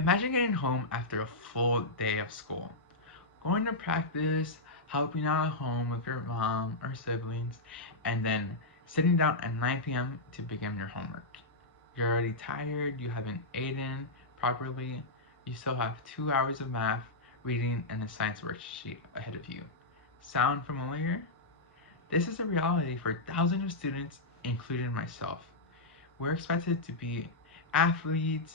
Imagine getting home after a full day of school, going to practice, helping out at home with your mom or siblings, and then sitting down at 9 p.m. to begin your homework. You're already tired, you haven't eaten properly, you still have 2 hours of math, reading, and a science worksheet ahead of you. Sound familiar? This is a reality for thousands of students, including myself. We're expected to be athletes,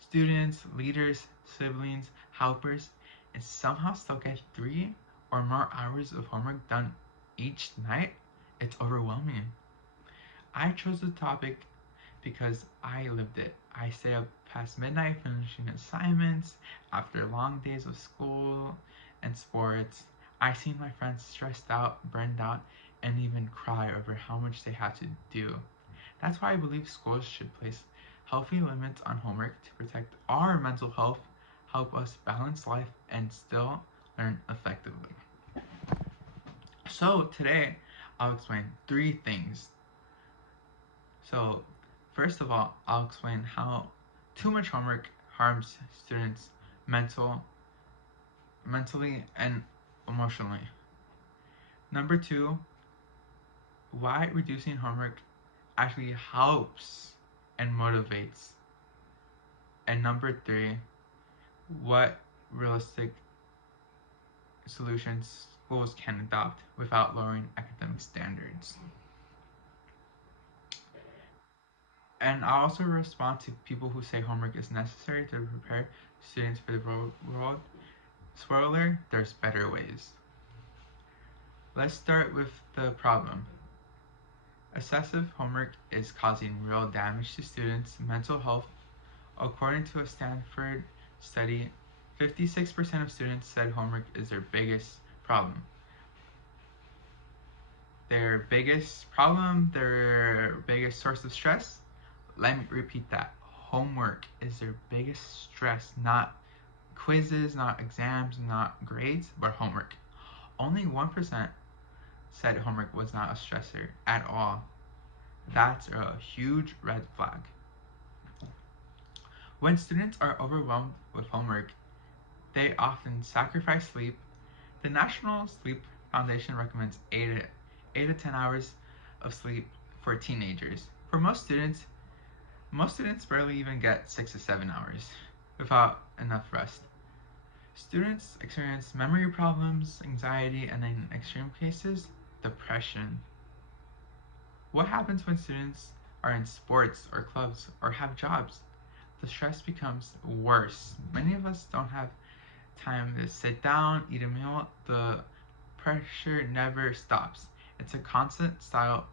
students, leaders, siblings, helpers, and somehow still get 3 or more hours of homework done each night. It's overwhelming. I chose the topic because I lived it. I stay up past midnight finishing assignments after long days of school and sports. I seen my friends stressed out, burned out, and even cry over how much they had to do. That's why I believe schools should place healthy limits on homework to protect our mental health, help us balance life, and still learn effectively. So today, I'll explain 3 things. So first of all, I'll explain how too much homework harms students mentally and emotionally. Number 2, why reducing homework actually helps and motivates. And number 3, what realistic solutions schools can adopt without lowering academic standards. And I'll also respond to people who say homework is necessary to prepare students for the real world. Spoiler, there's better ways. Let's start with the problem. Excessive homework is causing real damage to students' mental health. According to a Stanford study, 56% of students said homework is their biggest problem. Their biggest problem, their biggest source of stress? Let me repeat that. Homework is their biggest stress, not quizzes, not exams, not grades, but homework. Only 1% said homework was not a stressor at all. That's a huge red flag. When students are overwhelmed with homework, they often sacrifice sleep. The National Sleep Foundation recommends 8 to 10 hours of sleep for teenagers. For most students barely even get 6 to 7 hours without enough rest. Students experience memory problems, anxiety, and in extreme cases, depression. What happens when students are in sports or clubs or have jobs? The stress becomes worse. Many of us don't have time to sit down, eat a meal. The pressure never stops. It's a constant style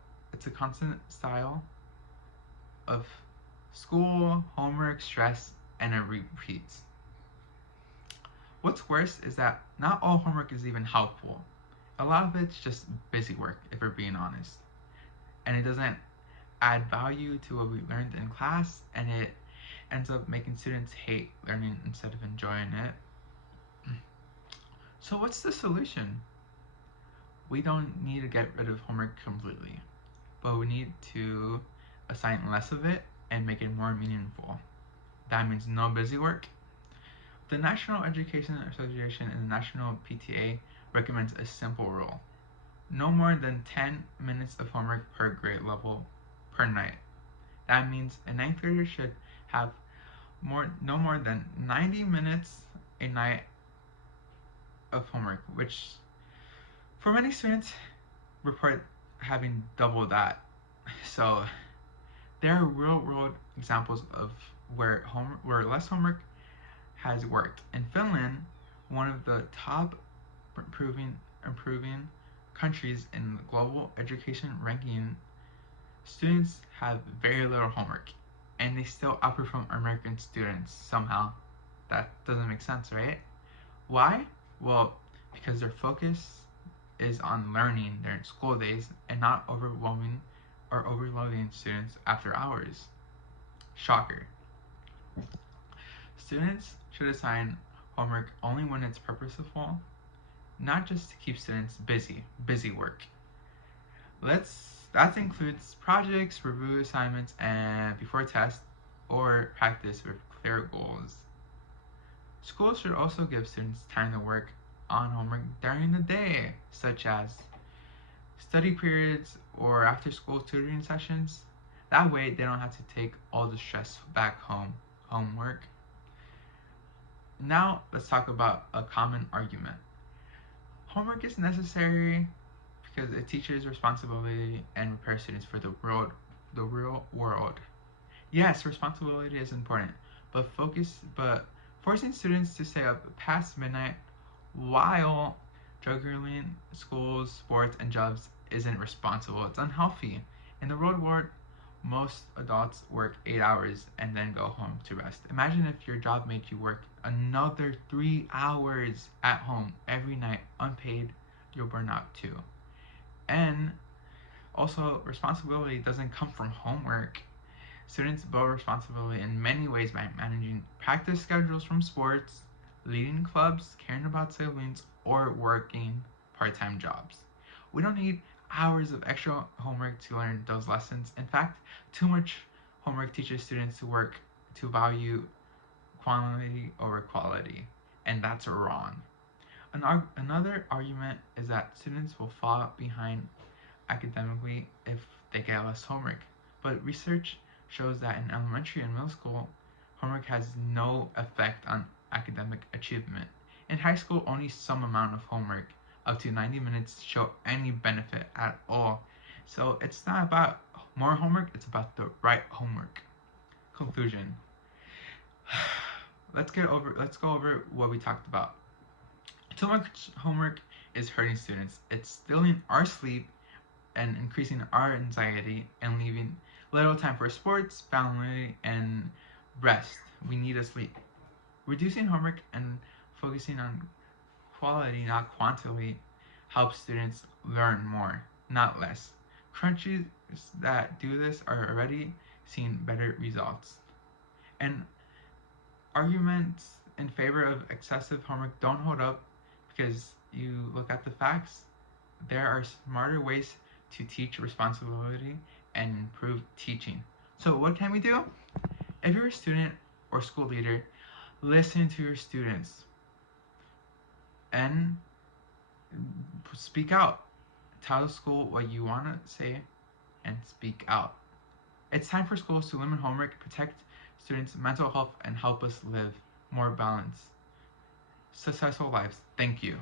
of school, homework, stress, and it repeats. What's worse is that not all homework is even helpful. A lot of it's just busy work, if we're being honest. And it doesn't add value to what we learned in class, and it ends up making students hate learning instead of enjoying it. So what's the solution? We don't need to get rid of homework completely, but we need to assign less of it and make it more meaningful. That means no busy work. The National Education Association and the National PTA recommends a simple rule. No more than 10 minutes of homework per grade level per night. That means a 9th grader should have no more than 90 minutes a night of homework, which for many students report having double that. So there are real world examples of where less homework has worked. In Finland, one of the top improving countries in the global education ranking, students have very little homework and they still outperform American students somehow. That doesn't make sense, right? Why? Well, because their focus is on learning during school days and not overwhelming or overloading students after hours. Shocker. Students should assign homework only when it's purposeful, not just to keep students busy work. That includes projects, review assignments, and before tests, or practice with clear goals. Schools should also give students time to work on homework during the day, such as study periods or after school tutoring sessions. That way, they don't have to take all the stress back home. Homework. Now, let's talk about a common argument. Homework is necessary because it teaches responsibility and prepares students for the real world. Yes, responsibility is important, but forcing students to stay up past midnight while juggling schools, sports, and jobs isn't responsible. It's unhealthy. In the real world, most adults work 8 hours and then go home to rest. Imagine if your job made you work another 3 hours at home every night unpaid. You'll burn out too. And also, responsibility doesn't come from homework. Students build responsibility in many ways by managing practice schedules from sports, leading clubs, caring about siblings, or working part-time jobs. We don't need hours of extra homework to learn those lessons. In fact, too much homework teaches students to value quantity over quality, and that's wrong. Another argument is that students will fall behind academically if they get less homework, but research shows that in elementary and middle school, homework has no effect on academic achievement. In high school, only some amount of homework, up to 90 minutes, show any benefit at all. So it's not about more homework, it's about the right homework. Conclusion. Let's go over what we talked about. Too much homework is hurting students. It's stealing our sleep and increasing our anxiety and leaving little time for sports, family, and rest. We need to sleep. Reducing homework and focusing on quality, not quantity, helps students learn more, not less. Countries that do this are already seeing better results. And arguments in favor of excessive homework don't hold up because you look at the facts. There are smarter ways to teach responsibility and improve teaching. So what can we do? If you're a student or school leader, listen to your students and speak out. Tell the school what you want to say and speak out. It's time for schools to limit homework, protect students' mental health, and help us live more balanced, successful lives. Thank you.